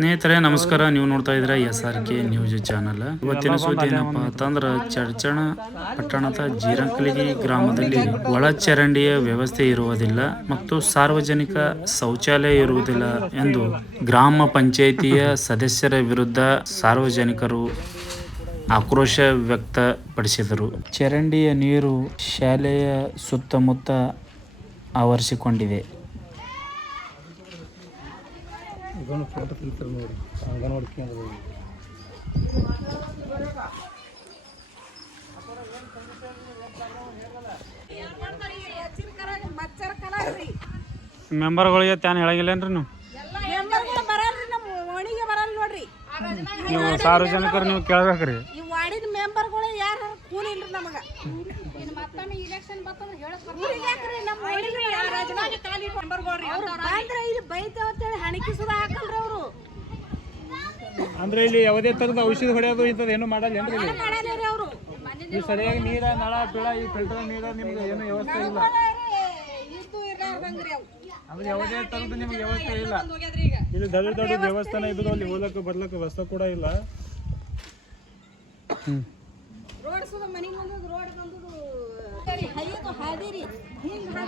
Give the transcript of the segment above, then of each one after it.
ಸ್ನೇಹಿತರೆ, ನಮಸ್ಕಾರ. ನೀವು ನೋಡ್ತಾ ಇದ್ರ S R K news channel. ಇವತ್ತಿನ ಸುದ್ದಿ ಏನಪ್ಪ ಅಂತಂದ್ರ, ಚರ್ಚಣ ಪಟ್ಟಣದ ಜೀರಂಕಲಿಗಿ ಗ್ರಾಮದಲ್ಲಿ ಒಳಚರಂಡಿಯ ವ್ಯವಸ್ಥೆ ಇರುವುದಿಲ್ಲ ಮತ್ತು ಸಾರ್ವಜನಿಕ ಶೌಚಾಲಯ ಇರುವುದಿಲ್ಲ ಎಂದು ಗ್ರಾಮ ಪಂಚಾಯಿತಿಯ ಸದಸ್ಯರ ವಿರುದ್ಧ ಸಾರ್ವಜನಿಕರು ಆಕ್ರೋಶ ವ್ಯಕ್ತಪಡಿಸಿದರು. ಚರಂಡಿಯ ನೀರು ಶಾಲೆಯ ಸುತ್ತಮುತ್ತ ಆವರಿಸಿಕೊಂಡಿದೆ. ಇದೊಂದು ಫೋಟೋ ತೆಗಿತಾರೆ ನೋಡಿ. ಅಂಗನವಾಡಿ ಕೇಂದ್ರ ಮಚ್ಚರ್ ಕಲಾರಿ ಮೆಂಬರ್ಗಳಿಗೆ ತ್ಯಾನ್ ಹೇಳಂಗಿಲ್ಲೇನ್ರಿ ನೀವು? ನೀವು ಸಾರ್ವಜನಿಕರು ನೀವು ಕೇಳ್ಬೇಕ್ರಿ. ಈ ವಾರ್ಡಿನ ಮೆಂಬರ್ಗಳು ಯಾರು ಕೂಲಿಲ್ಲ ಇಲ್ರಿ ನಮಗ. ಇಲೆಕ್ಷನ್ ಯಾಕ್ರಿ? ನಮ್ಮ ಓಣಿಗೆ ಅವ್ರು ಬಂದ್ರೆ ಇಲ್ಲಿ ಬೈತೇವ ಹಾಕಲ್ರಿ ಅವರು? ಅಂದ್ರೆ ಇಲ್ಲಿ ಯಾವುದೇ ತರದ ಔಷಧಿ ಹೊಡೆಯೋದು ಇಂಥದ್ದು ಏನು ಮಾಡಲ್ಲ ಏನ್ರಿ ಇಲ್ಲಿ? ಮಾಡಲ್ರಿ ಅವರು? ಈ ಸರಿಯಾಗಿ ನೀರ ನಳ ಬೀಳ ಈ ಫಿಲ್ಟರ್ ನೀರ ನಿಮ್ಗೆ ಏನು ವ್ಯವಸ್ಥೆ ಇಲ್ಲ. ಇದ್ದು ಇರ್ಲಾರ್ದಂಗ್ರಿ ಅವು ಅಂದ್ರೆ ಯಾವುದೇ ತರದ ನಿಮ್ಗೆ ವ್ಯವಸ್ಥೆ ಇಲ್ಲ. ಇಲ್ಲಿ ದೊಡ್ಡ ದೊಡ್ಡ ದೇವಸ್ಥಾನ ಇದ್ದು ಅಲ್ಲಿ ಹೋಗ್ಲಕ್ಕ ಬರ್ಲಕ್ಕ ವ್ಯವಸ್ಥೆ ಕೂಡ ಇಲ್ಲ. ರೋಡ್ ಸುದ ಮನಿ ಮುಂದೆ ರೋಡ್ ಬಂದು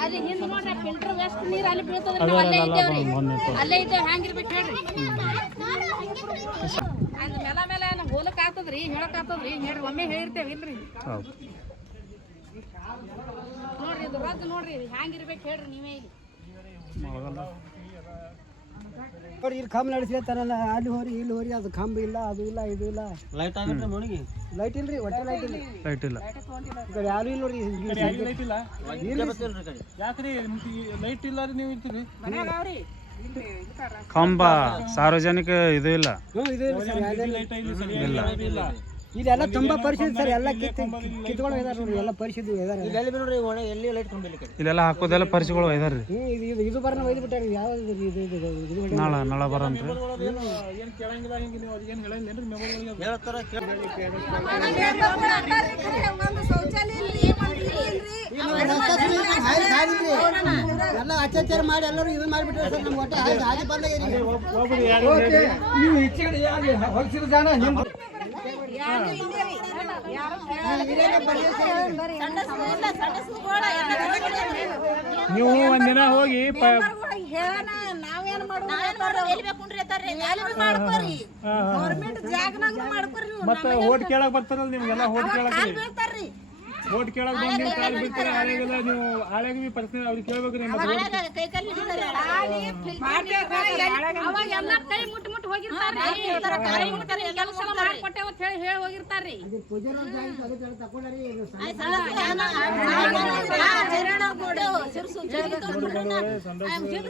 ಅಲ್ಲಿ ಹಿಂದ್ ನೋಡ್ರಿ ಫಿಲ್ಟರ್ ವೆಸ್ಟ್ ನೀರ್ ಅಲ್ಲಿ ಬೀಳ್ತದ್ರಿ ನಾವ್ ಅಲ್ಲೇ ಇದ್ದೇವ್ರಿ. ಅಲ್ಲೇ ಇದ್ದೇವ್ ಹ್ಯಾಂಗಿರ್ಬೇಕು ಹೇಳ್ರಿ. ಅದ್ ಮೇಲ ಮೇಲೆ ನಮ್ ಹೋಲಕ್ ಆಗ್ತದ್ರಿ ಹೇಳಕ್ ಆಗ್ತದ್ರಿ ಹೇಳ್ರಿ ಒಮ್ಮೆ ಹೇಳಿರ್ತೇವ್ ಇಲ್ರಿ. ನೋಡ್ರಿ ಇದು ರದ್ದು ನೋಡ್ರಿ ಹ್ಯಾಂಗಿರ್ಬೇಕು ಹೇಳ್ರಿ ನೀವೇ ಇಲ್ಲಿ. ನೋಡಿ ಇಲ್ಲಿ ಕಂಬ ನಡೆಸಿರ್ತಾರಲ್ಲ ಅಲ್ಲಿ ಹೋರಿ ಇಲ್ಲಿ ಹೋರಿ ಅದು ಕಂಬ ಇಲ್ಲ ಅದು ಇಲ್ಲ ಇದು ಇಲ್ಲ. ಲೈಟ್ ಆಗತ್ತೆ ಮುಣಿಗಿ ಲೈಟ್ ಇಲ್ರಿ ಒಟ್ಟೆ ಲೈಟ್ ಇಲ್ಲ. ಲೈಟ್ ಇಲ್ಲ. ಕಡೆ ಯಾರು ಇಲ್ಲ ನೋಡಿ ಲೈಟ್ ಇಲ್ಲ? ಯಾಕ್ರಿ ಲೈಟ್ ಇಲ್ಲ ನೀವು ಇರ್ತೀರಿ? ಕಂಬ ಸಾರ್ವಜನಿಕ ಇದು ಇಲ್ಲ. ಇದು ಇಲ್ಲ. ಇಲ್ಲೆಲ್ಲ ತುಂಬಾ ಪರಿಶುದ್ಧ ಸರ್ ಎಲ್ಲ ಕಿತ್ತು ಕಿತ್ಕೊಂಡು ಪರಿಶುದ್ಧ ನೋಡ್ರಿ ಎಲ್ಲ ಪರಿಸ್ಥಿತಿ ಇದಾರೆ ಇಲ್ಲೆಲ್ಲ ಹಾಕೋದೆಲ್ಲ ಪರಿಚಯಗಳು ಇದಾರ್ರಿ ಹ್ಞೂ ಇದು ಇದು ಇದು ಬರೋಣ ಒಯ್ದು ಬಿಟ್ಟಾರೆ ಯಾವ್ದು ಇದು ಇದು ಇದು ಇದು ಹೊಡೆ- ನಳ ನಳ ಬರಂತ್ರಿ ಏನ್ ಕೇಳಂಗಿಲ್ಲ ಹಿಂಗೆ ನೀವು ಅವ್ರಿಗೆ ಏನು ಹೇಳಂಗಿಲ್ಲ ಮೆಮೊರಿಗೆ ಒಂದು ಶೌಚಾಲಯ ಇಲ್ರಿ ಹಾಯ್ ಹಾಯ್ದಿಲ್ರಿ. ಎಲ್ಲ ಅತ್ಯಾಚಾರ ಮಾಡಿ ಎಲ್ಲರೂ ಇದು ಮಾಡಿಬಿಟ್ರೆ ಸರ್ ನಮ್ಗೆ ಹೊಟ್ಟೆ ಹಾಗೆ ಹಾಗೆ ಬಂದಾಗ ನೀವು ಹೊಲ್ಸಿದ ಜನ ನೀವು ಒಂದಿನ ಹೋಗಿ ಮತ್ತೆ ಓಟ್ ಕೇಳಕ್ ಬರ್ತಾರಲ್ಲ ನಿಮ್ಗೆಲ್ಲ ಓಟ್ ಕೇಳಕ್ ಓಟ್ ಕೇಳಕ್ ಬಂದು ನೀವು ಕಾಲ್ ಬಿಡ್ತಾರೆ ಆಳೆಗೆಲ್ಲ ನೀವು ಬಿ ಪರ್ಸನಲ್ ಅವ್ರಿಗೆ ಕೇಳ್ಬೇಕ್ರಿ ಮತ್ತೆ vote ಹೋಗಿರ್ತಾರೆ ಕೆಲಸ ಮಾಡ್ಕೊಟ್ಟೇವ್ ಅಂತ ಹೇಳಿ ಹೇಳಿ ಹೋಗಿರ್ತಾರ್ರಿ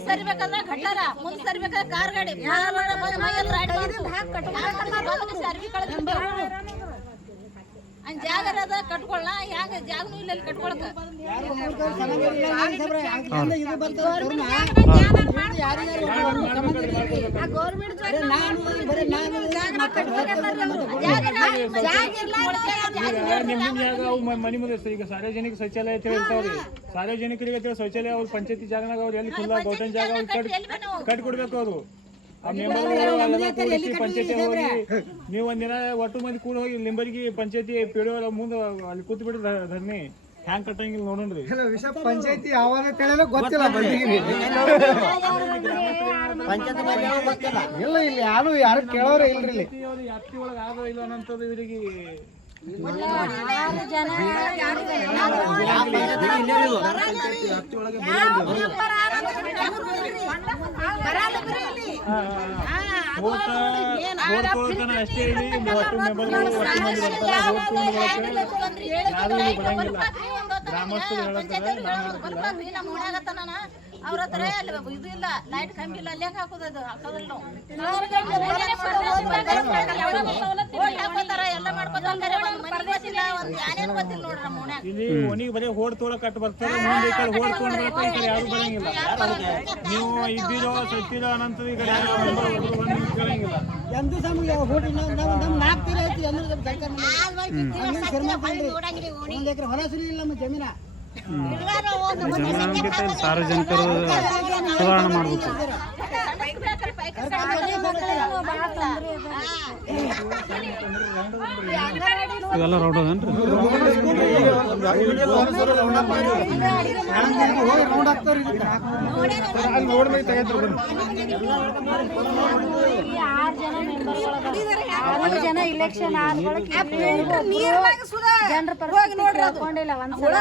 ಸರಿಬೇಕಂದ್ರ ಗಟ್ಟಾರ ಮುಂದ್ ಸರಿಬೇಕಾದ್ರೆ ಕಾರ್ ಗಾಡಿ ಹಂಗ ಜಾಗ ಅದ ಕಟ್ಕೊಳ್ಳ ಹ್ಯಾಂಗ ಜಾಗನೂ ಇಲ್ಲ ಅಲ್ಲಿ ಕಟ್ಕೊಳಕ ಇದು ಬರ್ತದೆ ಗೌರ್ಮೆಂಟ್ ಬರೀ ನಾನು ನಿಮ್ ನಿಮ್ ಜಾಗ ಅವು ಮ- ಮನಿ ಮುಂದೆ ಈಗ ಸಾರ್ವಜನಿಕ ಶೌಚಾಲಯ ಹೇಳ್ತಾವ್ರಿ. ಸಾರ್ವಜನಿಕರಿಗೆ ಶೌಚಾಲಯ ಅವ್ರ ಪಂಚಾಯತಿ ಜಾಗನಾಗ ಅವ್ರು ಎಲ್ಲಿ ಖುಲ್ಲಾ ಗೌಟನ್ ಜಾಗ ಅವ್ರು ಕಟ್ ಕಟ್ ಕೊಡ್ಬೇಕು ಅವರು. ನೀವು ಒಂದಿನ ಒಟ್ಟು ಮಂದಿ ಕೂಡ ಹೋಗಿ ಲಿಂಬರ್ಗಿ ಪಂಚಾಯತಿ ಪಿಡಿಒ ಮುಂದೆ ಅಲ್ಲಿ ಕೂತ್ ಬಿಡ್ರಿ ಧರಣಿ ಹ್ಯಾಂಗ್ ಕಟ್ಟಂಗಿಲ್ಲ ನೋಡೋಣ್ರಿ. ಪಂಚಾಯತಿ ಯಾವಾಗ ಗೊತ್ತಿಲ್ಲ ಇಲ್ಲ ಇಲ್ಲಿ ಯಾರು ಯಾರು ಕೇಳೋರೇ ಇಲ್ರಿ ಇಲ್ಲಿ. ಒಳಗೆ ಆದೋ ಇಲ್ಲ ಅನ್ನೋಂಥದ್ದು ಇವರಿಗೆ ಅಷ್ಟೇ ಇಲ್ಲಿ ಒಟ್ಟು ಮೆಂಬರ್ಗಳು ಯಾರು ಬರಂಗಿಲ್ಲ ಗ್ರಾಮಸ್ಥರು ಹೇಳ್ತಾರೆ ಅವ್ರ ಹತ್ರ ಅಲ್ಲಿ ಇದು ಇಲ್ಲ ಲೈಟ್ ಕಂಬಿ ಇಲ್ಲ ಅಲ್ಲೇ ಹಾಕೋದು ಅದು ಹಾಕೋದಿಲ್ಲ ನಾವು? ಓಟ್ ಹಾಕೋತಾರ ಎಲ್ಲ ಮಾಡ್ಕೊತಾರೆ ಒಂದ್ ಮನೆ ಗೊತ್ತಿಲ್ಲ ಒಂದ್ ಯಾರೇನು ಗೊತ್ತಿಲ್ಲ ನೋಡ್ರಿ ನಮ್ಮ ಓಣ್ಯಾಗ ಇಲ್ಲಿ ಒಣಿಗೆ ಬರೀ ಹೋಡ್ ತೋಳ ಕಟ್ ಬರ್ತಾರೆ ಮುಂದೆ ಈ ಕಡೆ ಓಡ್ ತೊಗೊಂಡು ಈ ಕಡೆ ಯಾರು ಬರಂಗಿಲ್ಲ. ನೀವು ಇದ್ದೀರೋ ಸತ್ತಿರೋ ಅನ್ನಂಥದ್ದು ಈ ಕಡೆ ಯಾರು member ಒಬ್ರು ಬಂದು ನಿಂತು ಕೇಳಂಗಿಲ್ಲ ಎಂದು ನಮ್ಗೆ ಹೋಟೆಲ್ ನಾವು ನಮ್ಮ ನಾಲ್ಕು ತೀರ ಐತಿ ಅಂದ್ರೆ ನಮ್ಗೆ ಸರ್ಕಾರ ಒಂದು ಎಕರೆ ಹೊಲ ಸರಿ ಇಲ್ಲ ನಮ್ಮ ಜಮೀನ. ಜನಗಣತಿ ಸಾರ್ವಜನಿಕರು ಸುಧಾರಣೆ ಮಾಡಬೇಕು ಇವೆಲ್ಲ ಇದೆಲ್ಲ ಜನ ಇಲೆಕ್ಷನ್ ಆದ್ರೆ ಜನರ ಒಂದ್ಸಲ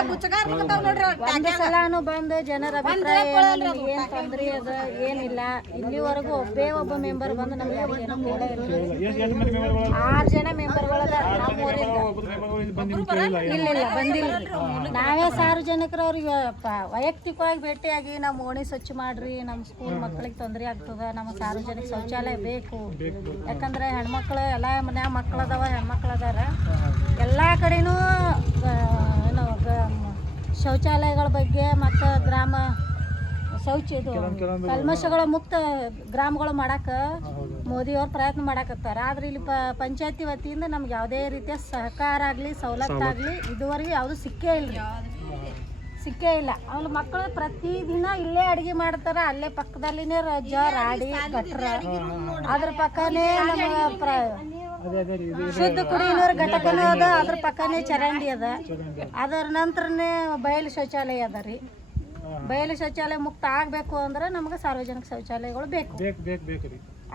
ಒಂದು ಸಲಾನು. ಬಂದು ಜನರ ಅಭಿಪ್ರಾಯ ಏನು, ನಿಮ್ಗೆ ಏನ್ ತೊಂದ್ರೆ ಅದ ಏನಿಲ್ಲ. ಇಲ್ಲಿವರೆಗೂ ಒಬ್ಬೇ ಒಬ್ಬ ಮೆಂಬರ್ ಬಂದು ನಮ್ಗೆ ಏನು ಕೂಡ ಇಲ್ಲ. ಎಷ್ಟು ಎಷ್ಟು ಮಂದಿ ಮೆಂಬರ್ಗಳು ಆರ್ ಜನ ಮೆಂಬರ್ಗಳ ನಮ್ಮ ಊರಿಂದ ಒಬ್ಬರು ಮೆಂಬರ್ಗಳು ಬಂದು ನಿಮ್ಗೆ ಕೇಳಿಲ್ಲ ಇಲ್ಲ ಇಲ್ಲ ಬಂದಿಲ್ಲ. ನಾವೇ ಸಾರ್ವಜನಿಕರು ಅವ್ರಿಗೆ ಪ- ವೈಯಕ್ತಿಕವಾಗಿ ಭೇಟಿಯಾಗಿ ನಮ್ಮ ಓಣಿ ಸ್ವಚ್ಛ ಮಾಡ್ರಿ ನಮ್ಮ ಸ್ಕೂಲ್ ಮಕ್ಕಳಿಗೆ ತೊಂದರೆ ಆಗ್ತದ ನಮ್ಮ ಸಾರ್ವಜನಿಕ ಶೌಚಾಲಯ ಬೇಕು. ಯಾಕಂದ್ರೆ ಹೆಣ್ಮಕ್ಳು ಎಲ್ಲ ಮನ್ಯಾಗ ಮಕ್ಳು ಅದಾವ ಹೆಣ್ಮಕ್ಳು ಅದಾರ. ಎಲ್ಲಾ ಕಡೆನೂ ಶೌಚಾಲಯಗಳ ಬಗ್ಗೆ ಮತ್ತು ಗ್ರಾಮ ಶೌಚ ಇದು ಕಲ್ಮಶಗಳ ಮುಕ್ತ ಗ್ರಾಮಗಳು ಮಾಡಕ್ಕೆ ಮೋದಿ ಅವ್ರು ಪ್ರಯತ್ನ ಮಾಡಕತ್ತಾರ. ಆದ್ರೆ ಇಲ್ಲಿ ಪ ಪಂಚಾಯತಿ ವತಿಯಿಂದ ನಮ್ಗೆ ಯಾವುದೇ ರೀತಿಯ ಸಹಕಾರ ಆಗಲಿ ಸವಲತ್ತಾಗಲಿ ಇದುವರೆಗೂ ಯಾವುದು ಸಿಕ್ಕೇ ಇಲ್ಲ ಸಿಕ್ಕೇ ಇಲ್ಲ. ಅವ್ರ ಮಕ್ಕಳು ಪ್ರತಿದಿನ ಇಲ್ಲೇ ಅಡಿಗೆ ಮಾಡ್ತಾರ ಅಲ್ಲೇ ಪಕ್ಕದಲ್ಲಿನೇ ರಜ ರಾಡಿ ಗಟ್ರ. ಅದ್ರ ಪಕ್ಕನೇ ನಮ್ಮ ಪ್ರ ಶುದ್ಧ ಕುಡಿಯೋ ನೀರು ಘಟಕನೂ ಅದ ಅದ್ರ ಪಕ್ಕನೇ ಚರಂಡಿ ಅದ. ಅದರ ನಂತರನೇ ಬಯಲು ಶೌಚಾಲಯ ಅದ ರೀ. ಬಯಲು ಶೌಚಾಲಯ ಮುಕ್ತ ಆಗಬೇಕು ಅಂದ್ರೆ ನಮಗೆ ಸಾರ್ವಜನಿಕ ಶೌಚಾಲಯಗಳು ಬೇಕು.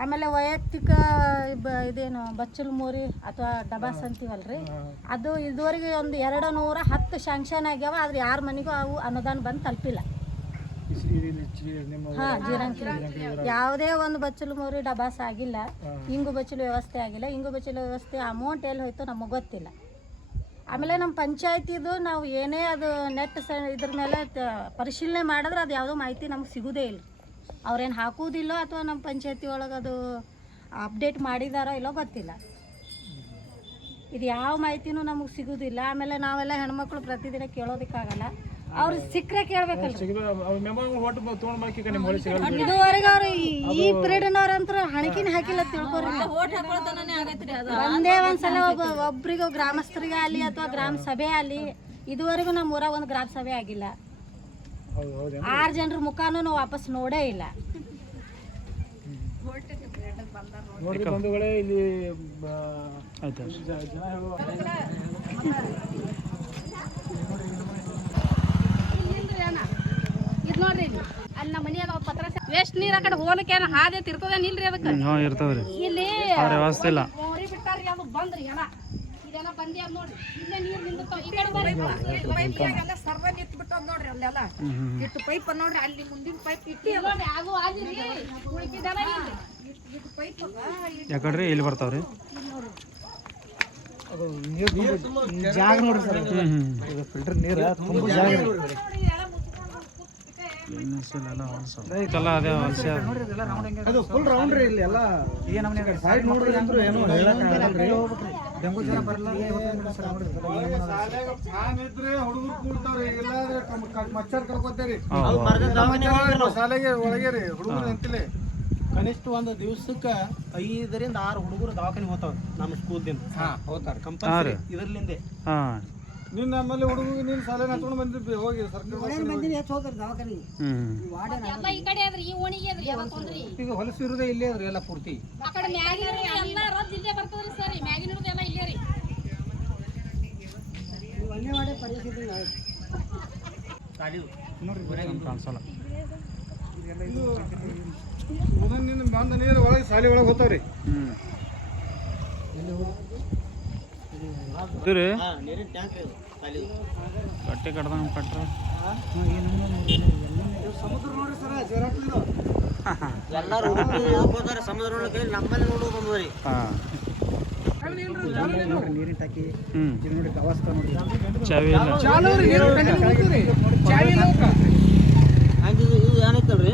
ಆಮೇಲೆ ವೈಯಕ್ತಿಕ ಇದೇನು ಬಚ್ಚಲು ಮೋರಿ ಅಥವಾ ಡಬಾಸ್ ಅಂತೀವಲ್ರಿ ಅದು ಇದುವರೆಗೆ ಒಂದು ಎರಡು ನೂರ ಹತ್ತು ಶಾಂಕ್ಷನ್ ಆಗ್ಯಾವ ಆದ್ರೆ ಯಾರ ಮನೆಗೂ ಅವು ಅನುದಾನ ಬಂದು ತಲುಪಿಲ್ಲ ಇಸ್- ಇದು- ಇದು ಚಿ- ನಿಮ್ಮ ಹಾ ಯಾವುದೇ ಒಂದು ಬಚ್ಚಲು ಮೋರಿ ಡಬಾಸ್ ಆಗಿಲ್ಲ. ಇಂಗು ಬಚ್ಚಲು ವ್ಯವಸ್ಥೆ ಆಗಿಲ್ಲ. ಇಂಗು ಬಚ್ಚಲು ವ್ಯವಸ್ಥೆ ಅಮೌಂಟ್ ಎಲ್ಲಿ ಹೋಯ್ತು ನಮಗೆ ಗೊತ್ತಿಲ್ಲ. ಆಮೇಲೆ ನಮ್ಮ ಪಂಚಾಯತಿದು ನಾವು ಏನೇ ಅದು ನೆಟ್ ಸ ಇದ್ರ ಮೇಲೆ ಪರಿಶೀಲನೆ ಮಾಡಿದ್ರೆ ಅದು ಯಾವುದೋ ಮಾಹಿತಿ ನಮ್ಗೆ ಸಿಗೋದೇ ಇಲ್ಲ. ಅವ್ರೇನು ಹಾಕುವುದಿಲ್ಲೋ ಅಥವಾ ನಮ್ಮ ಪಂಚಾಯತಿ ಒಳಗೆ ಅದು ಅಪ್ಡೇಟ್ ಮಾಡಿದಾರೋ ಇಲ್ಲೋ ಗೊತ್ತಿಲ್ಲ. ಇದು ಯಾವ ಮಾಹಿತಿನೂ ನಮಗೆ ಸಿಗೋದಿಲ್ಲ. ಆಮೇಲೆ ನಾವೆಲ್ಲ ಹೆಣ್ಮಕ್ಳು ಪ್ರತಿದಿನ ಕೇಳೋದಕ್ಕಾಗಲ್ಲ. ಅವ್ರು ಸಿಕ್ಕರೆ ಕೇಳ್ಬೇಕಲ್ರಿ. ಇದುವರೆಗೆ ಅವ್ರು ಈ- ಈ ಪಿರಿಯಡ್ನವ್ರಂತ್ರ ಹಣಕಿನ ಹಾಕಿಲ್ಲ ತಿಳ್ಕೊರಿ. ಒಂದೇ ಒಂದ್ಸಲ ಒಬ್ಬ ಒಬ್ರಿಗೂ ಗ್ರಾಮಸ್ಥರಿಗೆ ಅಲ್ಲಿ ಅಥವಾ ಗ್ರಾಮ ಸಭೆ ಅಲ್ಲಿ ಇದುವರೆಗೂ ನಮ್ಮ ಊರಾಗ ಒಂದು ಗ್ರಾಮ ಸಭೆ ಆಗಿಲ್ಲ. ಹೌದು ಹೌದು ಆರು ಜನರ ಮುಖಾನು ನಾವು ವಾಪಸ್ ನೋಡೇ ಇಲ್ಲ. ಬಂಧುಗಳೇ ಇಲ್ಲಿ ನೋಡ್ರಿ. ಅಲ್ಲಿ ನಮ್ಮ ಮನಿ ಅದಾವ ಪತ್ರ ವೇಸ್ಟ್ ನೀರ್ ಆ ಕಡೆ ಹೋಲಕ್ಕೆ ಏನ್ ಹಾದಿ ತಿರ್ತದೇನ್ ಇಲ್ರಿ ಅದಕ್ಕೆ ಇರ್ತಾವ್ರಿ ಇಲ್ಲಿ ಅವ್ರ ವ್ಯವಸ್ಥೆ ಇಲ್ಲ. ಮೋರಿ ಬಿಟ್ಟಾರ್ರಿ ಅದು ಬಂದ್ರಿ ಎಲ್ಲ. ಇದೆಲ್ಲ ಬಂದಿ ಅದ್ ನೋಡ್ರಿ. ಇಲ್ಲೇ ನೀರ್ ಈ ಕಡೆ ಬರ್ರಿ. ಇಟ್ಟು ಪೈಪ್ ನೋಡ್ರಿ ಅಲ್ಲಿ ಮುಂದಿನ ಪೈಪ್ ಇಟ್ಟು ಇಲ್ಲಿ ನೋಡ್ರಿ ಅದು ಆದಿರಿ. ಉಳ್ಕಿದೆಲ್ಲ ಇಲ್ರಿ. ಯಾಕಡ್ರಿ ಇಲ್ಲಿ ಬರ್ತಾವ್ರಿ? ಜಾಗ ನೋಡ್ರಿ ಸರ್ ಫಿಲ್ಟರ್ ನೀರು ತುಂಬ ಜಾಗ ಎಲ್ಲ ಹೊಲ್ಸ ಇದೆಲ್ಲ ಅದೇ ಹೊಲ್ಸೆ ಅದು ಫುಲ್ ರೌಂಡ್ ರೀ ಇಲ್ಲಿ ಎಲ್ಲ. ಸೈಡ್ ನೋಡ್ರಿ ಅಂದ್ರು ಏನು ಹೇಳಕ್ ಆಗಲ್ರಿ ಡೆಂಗು ಜ್ವರ ಬರಲ್ಲ ಹುಡುಗರು ಕೂಡ್ತಾವ್ರಿ ಇಲ್ಲಾಂದ್ರೆ ಮಚ್ಚರ್ ಕರ್ಕೋತೇರಿ ಶಾಲೆಗೆ ಒಳಗೆ ರೀ ಹುಡುಗರು ಕನಿಷ್ಠ ಒಂದು ದಿವಸಕ್ಕೆ ಐದರಿಂದ ಆರು ಹುಡುಗರು ದವಾಖಾನೆ ಹೋಗ್ತಾವ್ರಿ ನಮ್ಮ ಸ್ಕೂಲ್ದಿಂದ ಹಾ ಹೋಗ್ತಾರೆ. ಕಂಪಲ್ಸರಿ ಇದರ್ಲಿಂದೆ ಹಾಂ. ನೀನ್ ನಮ್ಮಲ್ಲಿ ಹುಡುಗ ನೀನ್ ಸಾಲ ಹಚ್ಕೊಂಡು ಬಂದಿದ್ವಿ ಹೋಗಿ ಸರ್ಕಾರ ಹ್ಞೂ ಎಲ್ಲ ಈ ಕಡೆ ಅದ್ರಿ ಈ ಓಣಿಗೆ ಅದ್ರಿ ಯಾವಾಗ ತೊಂದ್ರಿ? ಈಗ ಹೊಲಸು ಇರುದೇ ಇಲ್ಲೇ ಅದ್ರಿ ಎಲ್ಲ ಪೂರ್ತಿ. ಆ ಕಡೆ ಮ್ಯಾಗಿನ ಎಲ್ಲ ರದ್ದು ಇಲ್ಲೇ ಬರ್ತದ್ರಿ ಸರ್ ಮ್ಯಾಗಿನ ಎಲ್ಲ ಇಲ್ಲೇ ರೀ. ಕಾಣಿಸಲ್ಲ. ನಿನ್ನ ಬಂದ ನೀರು ಒಳಗೆ ಸಾಲಿ ಒಳಗೆ ಹೋಗ್ತಾವ್ರಿ. ಹ್ಞೂ ಕಡ್ದಂಗೆ ಸಮುದ್ರ ನೋಡ್ರಿ ಸರ ಜೋರಾಟ್ಲಿದು ಎಲ್ಲರೂ ಸಮುದ್ರ ನಮ್ಮಲ್ಲಿ ಬಂದ್ರಿ ನೀರಿನ ಟಾಕಿ. ಅವಸ್ಥೆ ನೋಡ್ರಿ. ಚಾವಿ. ಹಂಗೆ ಇದು ಏನೈತಲ್ರಿ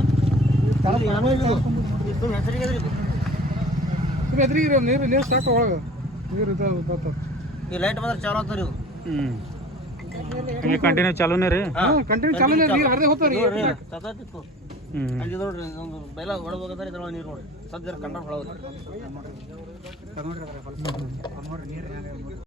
ಹೆಸರಿಗೆ ನೀರು ನೀರು ಸಾಕು ಒಳಗೆ. ನೀರು ಇದು ಬರ್ತಾವ ಈ ಲೈಟ್ ಬಂದ್ರೆ ಚಾಲು ಆಗ್ತಾರ ಇವು ಹ್ಞೂ ಹಂಗೆ ಕಂಟಿನ್ಯೂ ಚಾಲೂನೇ ರೀ. ಕಂಟಿನ್ಯೂ ಚಾಲು. ನೀರು ಹರಿದೇ ಹೋಗ್ತಾರೆ ಸತಾತಿತ್ತು ಅಲ್ಲಿ ನೋಡ್ರಿ ಒಂದು ಬೈಲ ಒಳಗೋಗದಾರ ಇದ್ರೊಳಗೆ ನೀರು ನೋಡಿ ಸದ್ಯ ಕಂಡ ಹೊಳಗ್ರಿ